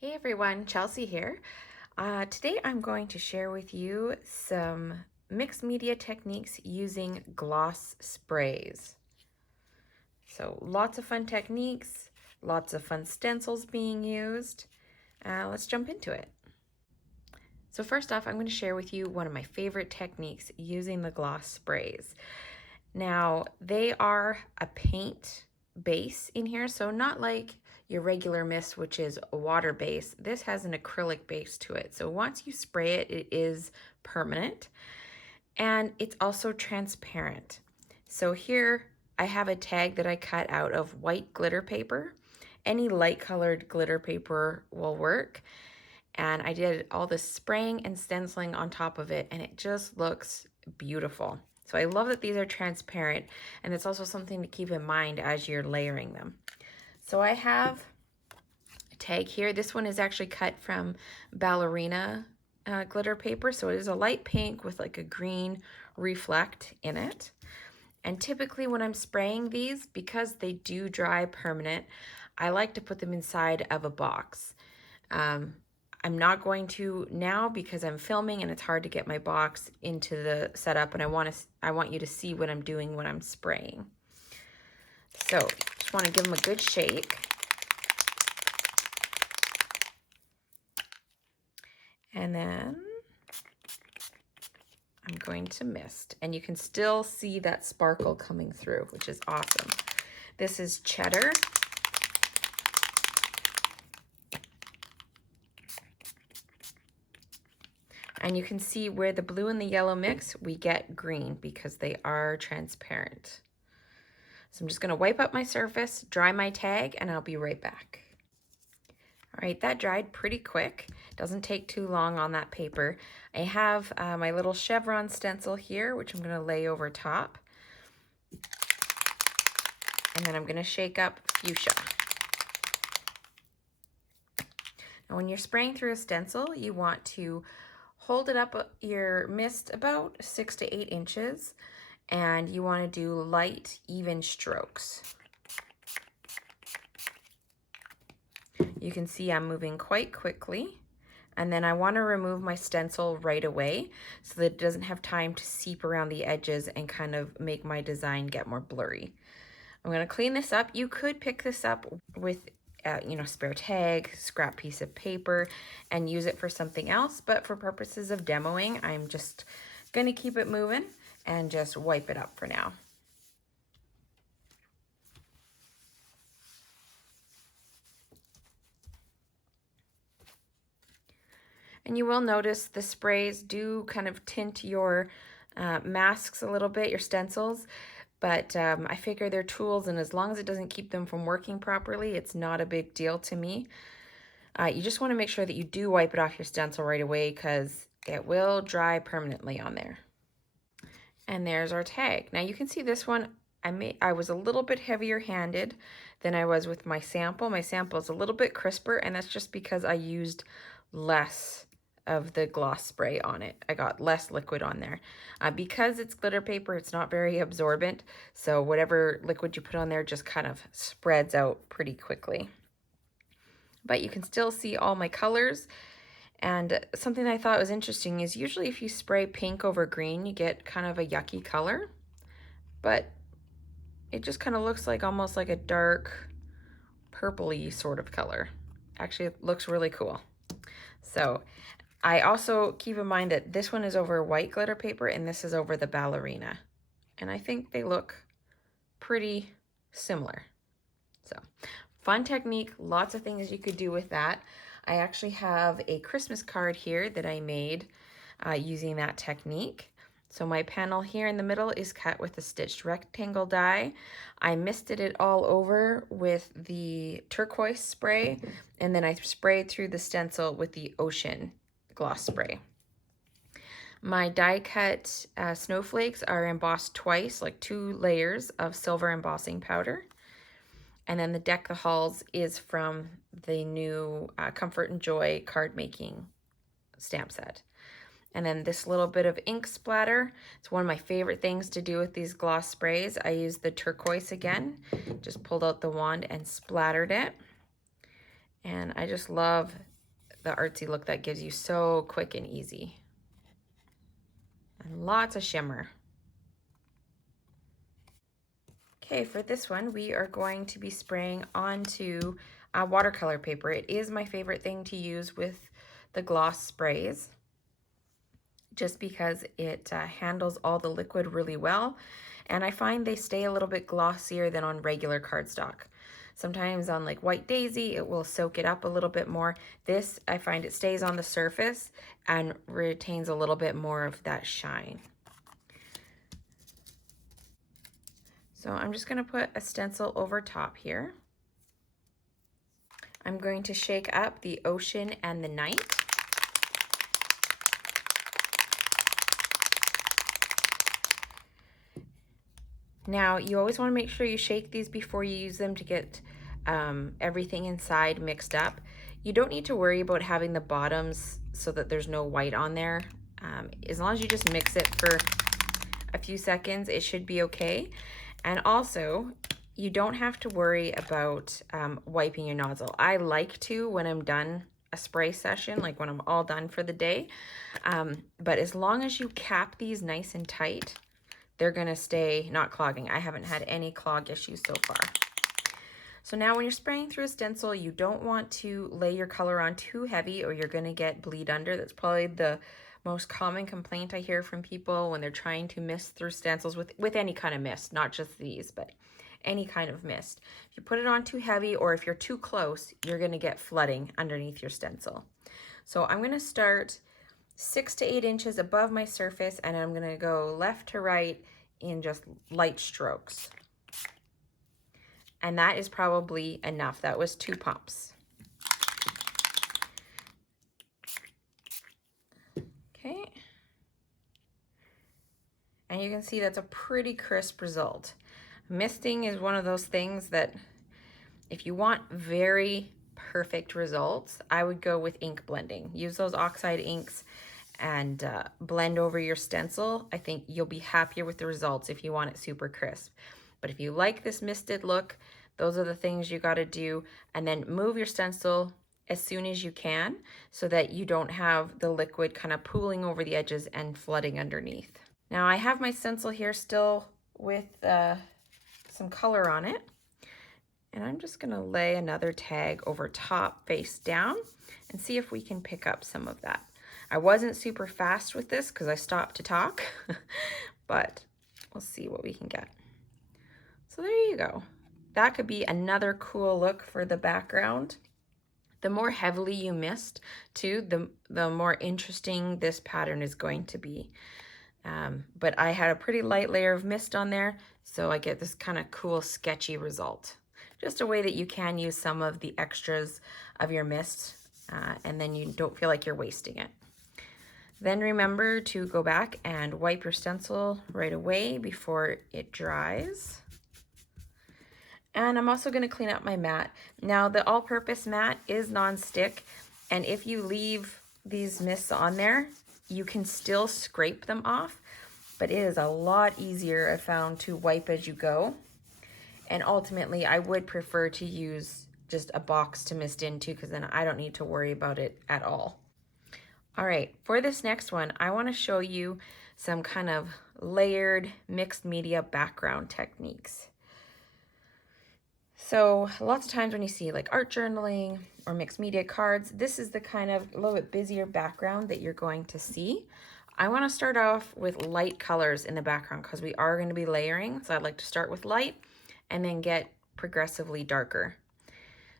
Hey everyone, Chelsea here. Today I'm going to share with you some mixed media techniques using gloss sprays. So lots of fun techniques, lots of fun stencils being used. Let's jump into it. So first off, I'm going to share with you one of my favorite techniques using the gloss sprays. Now, they are a paint base in here, so not like your regular mist, which is a water base. This has an acrylic base to it. So once you spray it, it is permanent, and it's also transparent. So here I have a tag that I cut out of white glitter paper. Any light colored glitter paper will work. And I did all the spraying and stenciling on top of it, and it just looks beautiful. So I love that these are transparent, and it's also something to keep in mind as you're layering them. So I have a tag here. This one is actually cut from ballerina glitter paper. So it is a light pink with like a green reflect in it. And typically when I'm spraying these, because they do dry permanent, I like to put them inside of a box. I'm not going to now because I'm filming and it's hard to get my box into the setup, and I want you to see what I'm doing when I'm spraying. So just want to give them a good shake. And then I'm going to mist, and you can still see that sparkle coming through, which is awesome. This is Cheddar. And you can see where the blue and the yellow mix, we get green because they are transparent. So I'm just going to wipe up my surface, dry my tag, and I'll be right back. All right, that dried pretty quick. Doesn't take too long on that paper. I have my little chevron stencil here, which I'm going to lay over top. And then I'm going to shake up fuchsia. Now when you're spraying through a stencil, you want to hold it up your mist about 6 to 8 inches, and you want to do light, even strokes. You can see I'm moving quite quickly, and then I want to remove my stencil right away so that it doesn't have time to seep around the edges and kind of make my design get more blurry. I'm going to clean this up. You could pick this up with spare tag, scrap piece of paper, and use it for something else. But for purposes of demoing, I'm just going to keep it moving and just wipe it up for now. And you will notice the sprays do kind of tint your masks a little bit, your stencils. But I figure they're tools, and as long as it doesn't keep them from working properly, it's not a big deal to me. You just want to make sure that you do wipe it off your stencil right away because it will dry permanently on there. And there's our tag. Now you can see this one, I was a little bit heavier handed than I was with my sample. My sample is a little bit crisper, and that's just because I used less of the gloss spray on it. I got less liquid on there. Because it's glitter paper, it's not very absorbent, so whatever liquid you put on there just kind of spreads out pretty quickly. But you can still see all my colors. And something I thought was interesting is usually if you spray pink over green, you get kind of a yucky color, but it just kind of looks like almost like a dark purpley sort of color. Actually, it looks really cool. So I also keep in mind that this one is over white glitter paper and this is over the ballerina. And I think they look pretty similar. So fun technique, lots of things you could do with that. I actually have a Christmas card here that I made using that technique. So my panel here in the middle is cut with a stitched rectangle die. I misted it all over with the turquoise spray, and then I sprayed through the stencil with the Ocean gloss spray. My die cut snowflakes are embossed twice, like 2 layers of silver embossing powder. And then the Deck the Halls is from the new Comfort and Joy card making stamp set. And then this little bit of ink splatter. It's one of my favorite things to do with these gloss sprays. I used the turquoise again, just pulled out the wand and splattered it. And I just love the artsy look that gives you, so quick and easy. And lots of shimmer. Okay, for this one, we are going to be spraying onto watercolor paper. It is my favorite thing to use with the gloss sprays, just because it handles all the liquid really well. And I find they stay a little bit glossier than on regular cardstock. Sometimes on like White Daisy, it will soak it up a little bit more. This, I find it stays on the surface and retains a little bit more of that shine. So I'm just gonna put a stencil over top here. I'm going to shake up the Ocean and the Night. Now, you always want to make sure you shake these before you use them to get everything inside mixed up. You don't need to worry about having the bottoms so that there's no white on there. As long as you just mix it for a few seconds, it should be okay. And also, you don't have to worry about wiping your nozzle. I like to when I'm done a spray session, like when I'm all done for the day. But as long as you cap these nice and tight, they're gonna stay not clogging. I haven't had any clog issues so far. So now when you're spraying through a stencil, you don't want to lay your color on too heavy or you're gonna get bleed under. That's probably the most common complaint I hear from people when they're trying to mist through stencils with any kind of mist, not just these, but any kind of mist. If you put it on too heavy or if you're too close, you're gonna get flooding underneath your stencil. So I'm gonna start 6 to 8 inches above my surface, and I'm gonna go left to right in just light strokes. And that is probably enough. That was 2 pumps. Okay. And you can see that's a pretty crisp result. Misting is one of those things that if you want very perfect results, I would go with ink blending. Use those oxide inks and blend over your stencil. I think you'll be happier with the results if you want it super crisp. But if you like this misted look, those are the things you gotta do. And then move your stencil as soon as you can so that you don't have the liquid kind of pooling over the edges and flooding underneath. Now I have my stencil here still with some color on it. And I'm just gonna lay another tag over top face down and see if we can pick up some of that. I wasn't super fast with this because I stopped to talk, but we'll see what we can get. So there you go. That could be another cool look for the background. The more heavily you mist too, the more interesting this pattern is going to be. But I had a pretty light layer of mist on there, so I get this kind of cool sketchy result. Just a way that you can use some of the extras of your mist and then you don't feel like you're wasting it. Then remember to go back and wipe your stencil right away before it dries. And I'm also going to clean up my mat. Now the all-purpose mat is non-stick, and if you leave these mists on there, you can still scrape them off, but it is a lot easier, I found, to wipe as you go. And ultimately, I would prefer to use just a box to mist into because then I don't need to worry about it at all. All right, for this next one, I want to show you some kind of layered mixed media background techniques. So lots of times when you see like art journaling or mixed media cards, this is the kind of a little bit busier background that you're going to see. I want to start off with light colors in the background because we are going to be layering. So I'd like to start with light and then get progressively darker.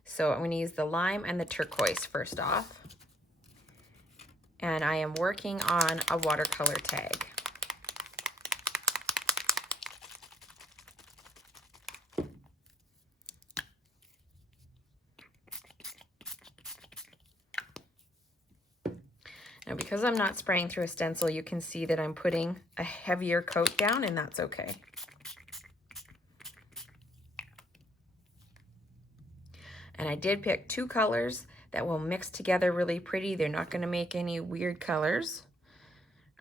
So I'm going to use the lime and the turquoise first off. And I am working on a watercolor tag. Now, because I'm not spraying through a stencil, you can see that I'm putting a heavier coat down, and that's okay. And I did pick 2 colors that will mix together really pretty. They're not going to make any weird colors.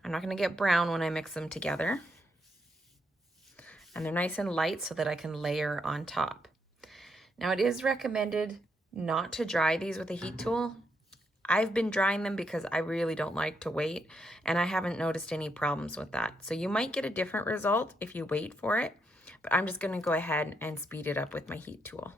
I'm not going to get brown when I mix them together. And they're nice and light so that I can layer on top. Now, it is recommended not to dry these with a heat tool. I've been drying them because I really don't like to wait, and I haven't noticed any problems with that. So you might get a different result if you wait for it, but I'm just gonna go ahead and speed it up with my heat tool.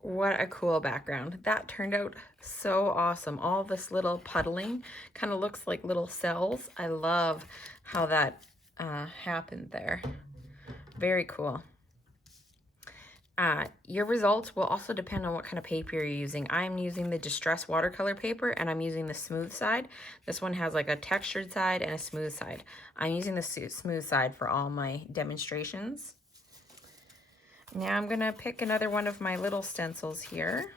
What a cool background. That turned out so awesome. All this little puddling kind of looks like little cells. I love how that happened there. Very cool. Your results will also depend on what kind of paper you're using. I'm using the Distress watercolor paper, and I'm using the smooth side. This one has like a textured side and a smooth side. I'm using the smooth side for all my demonstrations. Now I'm gonna pick another one of my little stencils here,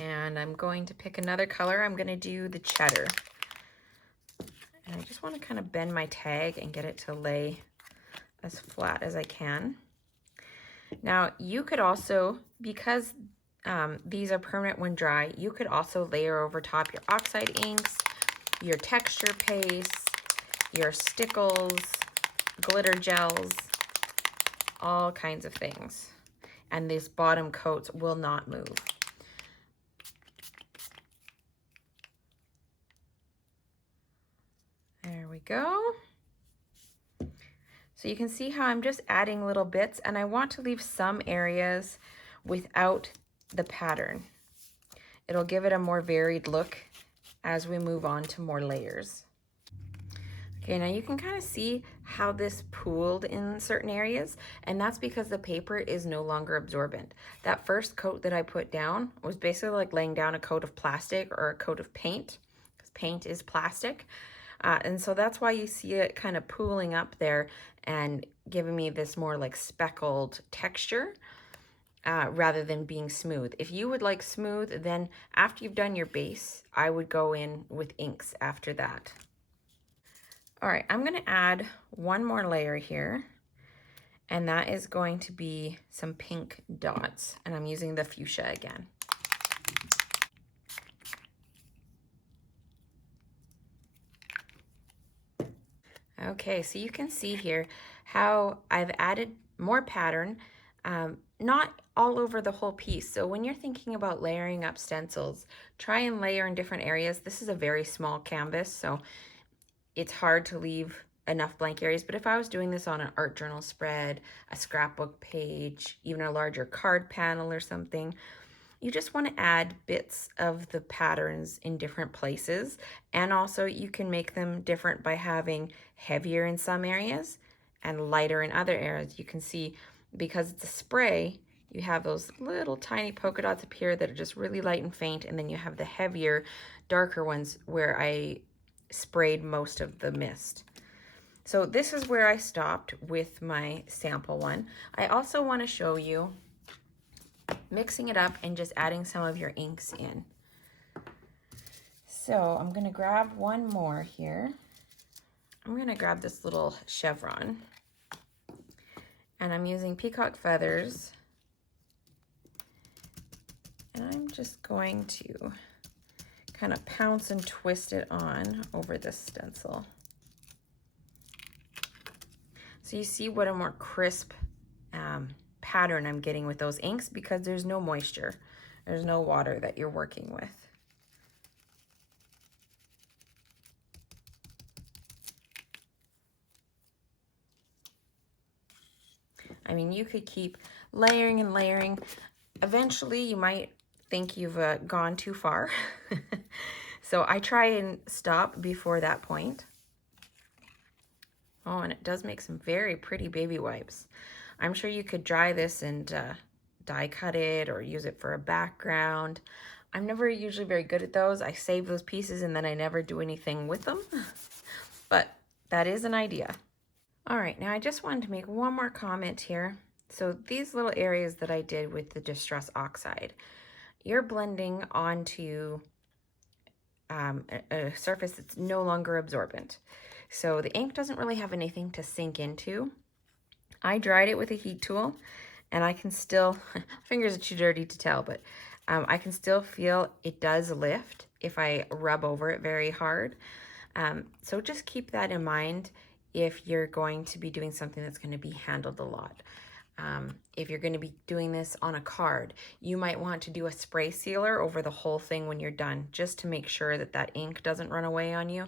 and I'm going to pick another color. I'm gonna do the Cheddar. And I just wanna kind of bend my tag and get it to lay as flat as I can. Now you could also, because these are permanent when dry, you could also layer over top your oxide inks, your texture pastes, your stickles, glitter gels, all kinds of things. And these bottom coats will not move. There we go. So you can see how I'm just adding little bits, and I want to leave some areas without the pattern. It'll give it a more varied look as we move on to more layers. Okay, now you can kind of see how this pooled in certain areas, and that's because the paper is no longer absorbent. That first coat that I put down was basically like laying down a coat of plastic or a coat of paint, because paint is plastic. And so that's why you see it kind of pooling up there and giving me this more like speckled texture rather than being smooth. If you would like smooth, then after you've done your base, I would go in with inks after that. All right, I'm gonna add one more layer here, and that is going to be some pink dots, and I'm using the fuchsia again. Okay, so you can see here how I've added more pattern, not all over the whole piece. So when you're thinking about layering up stencils, try and layer in different areas. This is a very small canvas, so it's hard to leave enough blank areas. But if I was doing this on an art journal spread, a scrapbook page, even a larger card panel or something, you just want to add bits of the patterns in different places. And also you can make them different by having heavier in some areas and lighter in other areas. You can see because it's a spray, you have those little tiny polka dots up here that are just really light and faint, and then you have the heavier, darker ones where I sprayed most of the mist. So this is where I stopped with my sample one. I also want to show you mixing it up and just adding some of your inks in. So I'm going to grab one more here. I'm going to grab this little chevron, and I'm using Peacock feathers, and I'm just going to kind of pounce and twist it on over this stencil. So you see what a more crisp pattern I'm getting with those inks, because there's no moisture. There's no water that you're working with. I mean, you could keep layering and layering. Eventually, you might think you've gone too far. So I try and stop before that point. Oh, and it does make some very pretty baby wipes. I'm sure you could dry this and die cut it or use it for a background. I'm never usually very good at those. I save those pieces and then I never do anything with them. But that is an idea. All right, now I just wanted to make one more comment here. So these little areas that I did with the Distress Oxide, you're blending onto a surface that's no longer absorbent. So the ink doesn't really have anything to sink into. I dried it with a heat tool, and I can still, fingers are too dirty to tell, but I can still feel it does lift if I rub over it very hard. So just keep that in mind if you're going to be doing something that's going to be handled a lot. If you're going to be doing this on a card, you might want to do a spray sealer over the whole thing when you're done, just to make sure that that ink doesn't run away on you.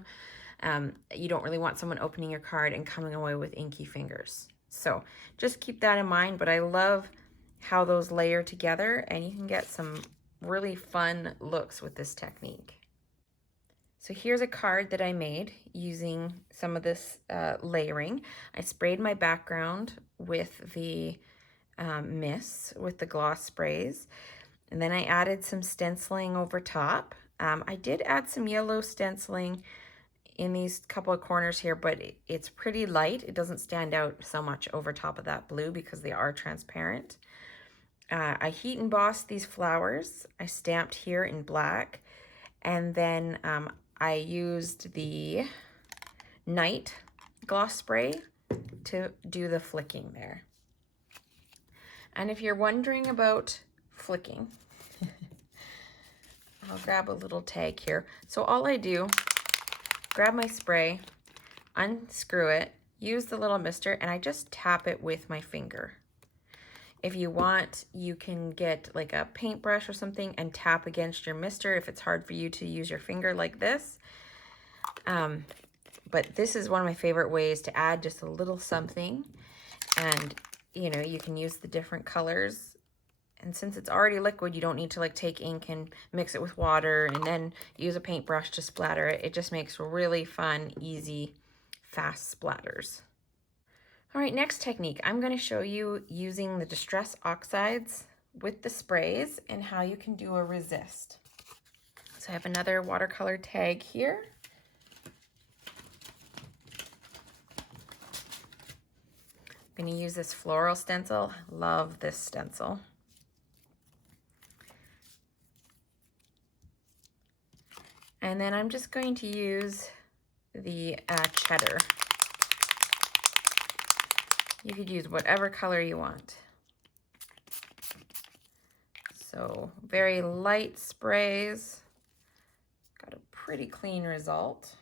You don't really want someone opening your card and coming away with inky fingers. So just keep that in mind, but I love how those layer together, and you can get some really fun looks with this technique. So here's a card that I made using some of this layering. I sprayed my background with the mists, with the gloss sprays, and then I added some stenciling over top. I did add some yellow stenciling in these couple of corners here, but it's pretty light. It doesn't stand out so much over top of that blue because they are transparent. I heat embossed these flowers. I stamped here in black, and then I used the Night gloss spray to do the flicking there. And if you're wondering about flicking, I'll grab a little tag here. So all I do, grab my spray, unscrew it, use the little mister, and I just tap it with my finger. If you want, you can get like a paintbrush or something and tap against your mister if it's hard for you to use your finger like this. But this is one of my favorite ways to add just a little something. And, you know, you can use the different colors. And since it's already liquid, you don't need to like take ink and mix it with water and then use a paintbrush to splatter it. It just makes really fun, easy, fast splatters. All right, next technique, I'm going to show you using the Distress Oxides with the sprays and how you can do a resist. So I have another watercolor tag here. I'm going to use this Floral stencil. Love this stencil. And then I'm just going to use the Cheddar. You could use whatever color you want. So very light sprays. Got a pretty clean result.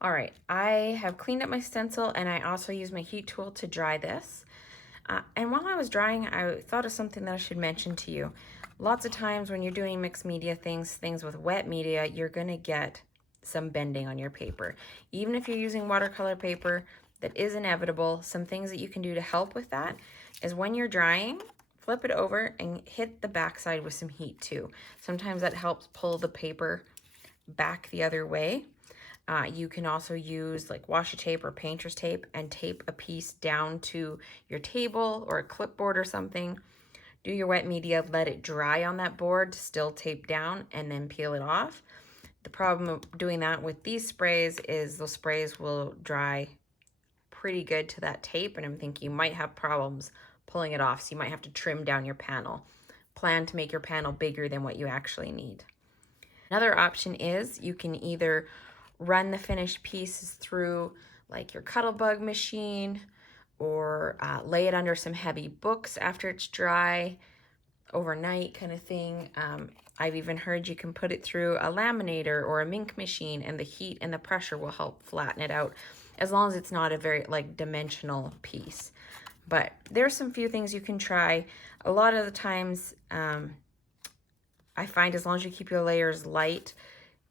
All right, I have cleaned up my stencil and I also used my heat tool to dry this. And while I was drying, I thought of something that I should mention to you. Lots of times when you're doing mixed media things with wet media, you're gonna get some bending on your paper. Even if you're using watercolor paper, that is inevitable. Some things that you can do to help with that is when you're drying, flip it over and hit the backside with some heat too. Sometimes that helps pull the paper back the other way. You can also use like washi tape or painter's tape and tape a piece down to your table or a clipboard or something. Do your wet media, let it dry on that board, still tape down, and then peel it off. The problem of doing that with these sprays is those sprays will dry pretty good to that tape, and I'm thinking you might have problems pulling it off, so you might have to trim down your panel. Plan to make your panel bigger than what you actually need. Another option is you can either run the finished pieces through like your Cuttlebug machine or lay it under some heavy books after it's dry overnight kind of thing. I've even heard you can put it through a laminator or a Mink machine, and the heat and the pressure will help flatten it out, as long as it's not a very like dimensional piece. But there's some few things you can try. A lot of the times I find as long as you keep your layers light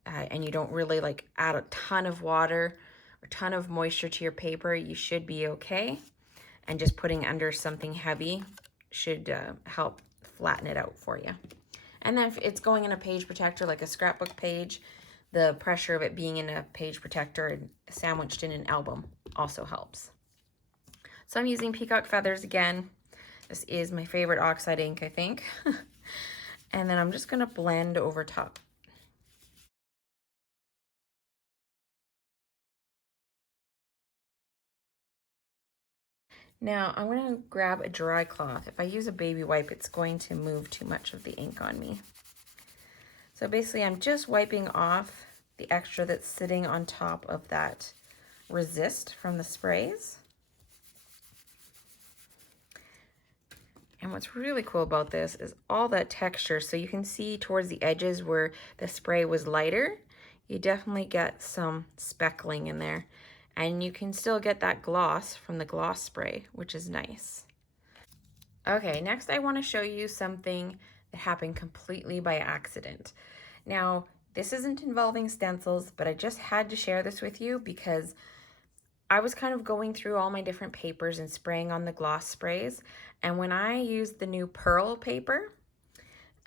and you don't really like add a ton of water or a ton of moisture to your paper, you should be okay. And just putting under something heavy should help flatten it out for you. And then if it's going in a page protector, like a scrapbook page, the pressure of it being in a page protector and sandwiched in an album also helps. So I'm using Peacock Feathers again. This is my favorite oxide ink, I think. And then I'm just gonna blend over top. Now I'm gonna grab a dry cloth. If I use a baby wipe, it's going to move too much of the ink on me. So basically I'm just wiping off the extra that's sitting on top of that resist from the sprays. And what's really cool about this is all that texture. So you can see towards the edges where the spray was lighter, you definitely get some speckling in there. And you can still get that gloss from the gloss spray, which is nice. Okay, next I want to show you something that happened completely by accident. Now, this isn't involving stencils, but I just had to share this with you because I was kind of going through all my different papers and spraying on the gloss sprays. And when I used the new pearl paper,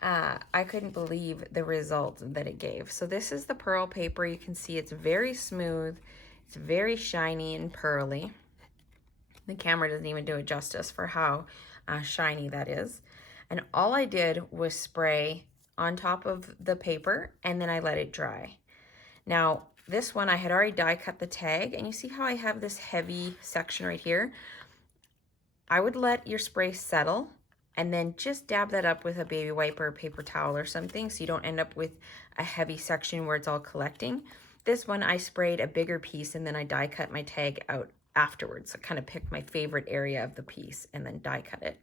I couldn't believe the result that it gave. So this is the pearl paper. You can see it's very smooth. It's very shiny and pearly. The camera doesn't even do it justice for how shiny that is. And all I did was spray on top of the paper and then I let it dry. Now, this one I had already die cut the tag, and you see how I have this heavy section right here? I would let your spray settle and then just dab that up with a baby wipe or a paper towel or something so you don't end up with a heavy section where it's all collecting. This one I sprayed a bigger piece and then I die cut my tag out afterwards. I kind of picked my favorite area of the piece and then die cut it.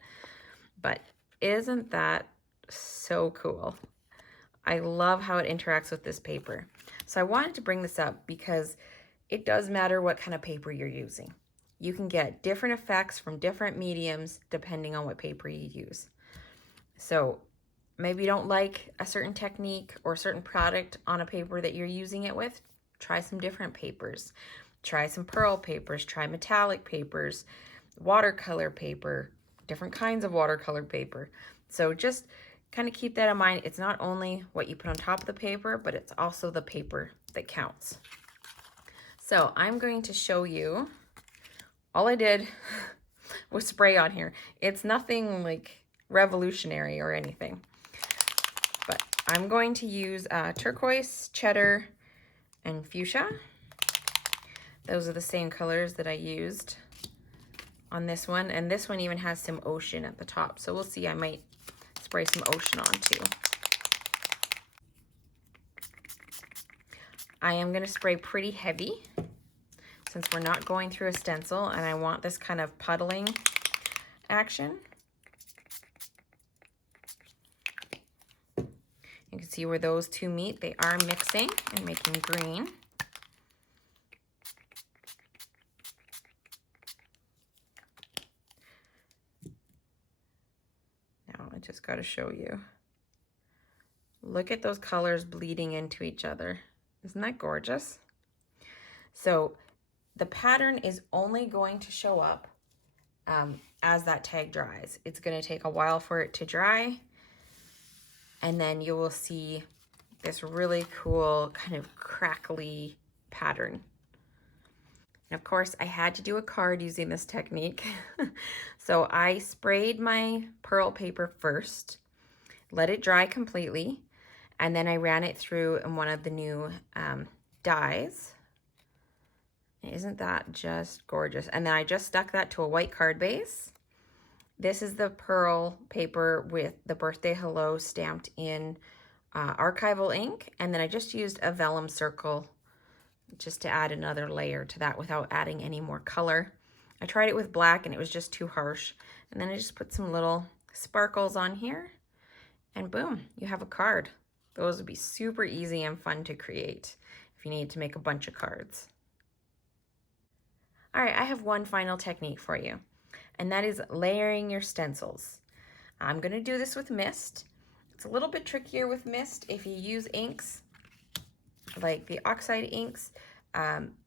But isn't that so cool? I love how it interacts with this paper. So I wanted to bring this up because it does matter what kind of paper you're using. You can get different effects from different mediums depending on what paper you use. So maybe you don't like a certain technique or a certain product on a paper that you're using it with. Try some different papers. Try some pearl papers, try metallic papers, watercolor paper, different kinds of watercolor paper. So just kind of keep that in mind. It's not only what you put on top of the paper, but it's also the paper that counts. So I'm going to show you, all I did was spray on here. It's nothing like revolutionary or anything, but I'm going to use turquoise, cheddar, and fuchsia. Those are the same colors that I used on this one, and this one even has some ocean at the top, so we'll see. I might spray some ocean on too. I am going to spray pretty heavy since we're not going through a stencil and I want this kind of puddling action. You can see where those two meet. They are mixing and making green. Now I just got to show you. Look at those colors bleeding into each other. Isn't that gorgeous? So the pattern is only going to show up as that tag dries. It's going to take a while for it to dry, and then you will see this really cool kind of crackly pattern. And of course, I had to do a card using this technique. So I sprayed my pearl paper first, let it dry completely, and then I ran it through in one of the new dyes. Isn't that just gorgeous? And then I just stuck that to a white card base. This is the pearl paper with the birthday hello stamped in Archival ink. And then I just used a vellum circle just to add another layer to that without adding any more color. I tried it with black and it was just too harsh. And then I just put some little sparkles on here and boom, you have a card. Those would be super easy and fun to create if you need to make a bunch of cards. All right, I have one final technique for you, and that is layering your stencils. I'm gonna do this with mist. It's a little bit trickier with mist. If you use inks, like the oxide inks,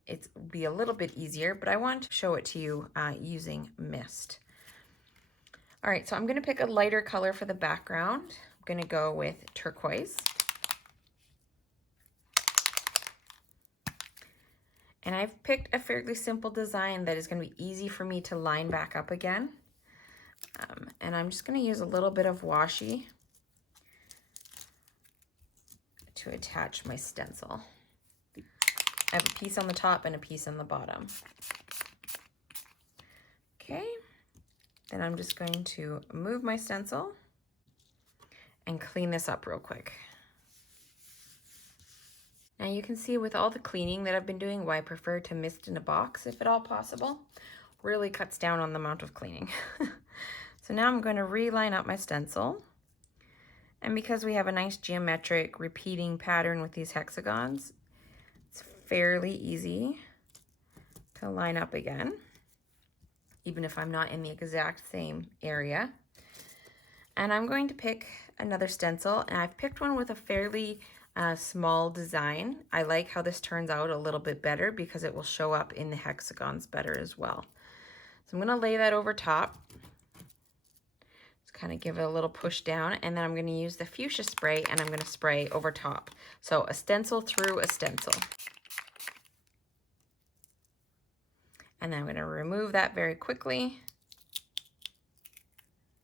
it's be a little bit easier, but I want to show it to you using mist. All right, so I'm gonna pick a lighter color for the background. I'm gonna go with turquoise. And I've picked a fairly simple design that is going to be easy for me to line back up again. And I'm just going to use a little bit of washi to attach my stencil. I have a piece on the top and a piece on the bottom. Okay, then I'm just going to move my stencil and clean this up real quick. Now you can see with all the cleaning that I've been doing why I prefer to mist in a box if at all possible. Really cuts down on the amount of cleaning. So now I'm going to reline up my stencil. And because we have a nice geometric repeating pattern with these hexagons, it's fairly easy to line up again, even if I'm not in the exact same area. And I'm going to pick another stencil, and I've picked one with a fairly small design. I like how this turns out a little bit better because it will show up in the hexagons better as well. So I'm going to lay that over top. Just kind of give it a little push down, and then I'm going to use the fuchsia spray, and I'm going to spray over top. So a stencil through a stencil. And then I'm going to remove that very quickly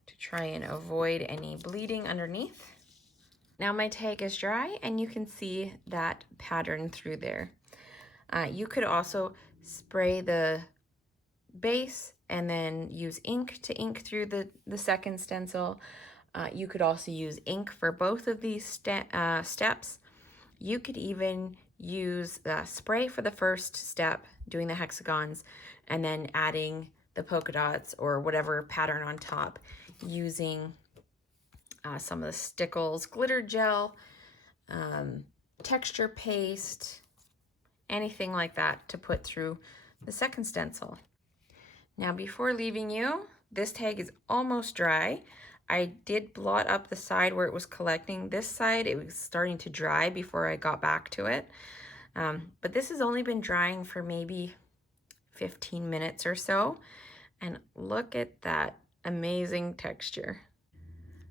to try and avoid any bleeding underneath. Now my tag is dry, and you can see that pattern through there. You could also spray the base and then use ink to ink through the second stencil. You could also use ink for both of these steps. You could even use spray for the first step, doing the hexagons, and then adding the polka dots or whatever pattern on top using some of the Stencils glitter gel, texture paste, anything like that to put through the second stencil. Now before leaving you, this tag is almost dry. I did blot up the side where it was collecting. This side, it was starting to dry before I got back to it. But this has only been drying for maybe 15 minutes or so. And look at that amazing texture.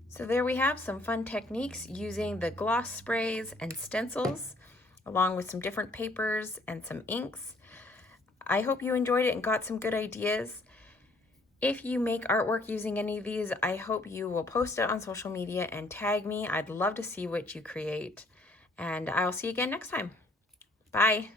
So there we have some fun techniques using the gloss sprays and stencils, along with some different papers and some inks. I hope you enjoyed it and got some good ideas. If you make artwork using any of these, I hope you will post it on social media and tag me. I'd love to see what you create. And I'll see you again next time. Bye.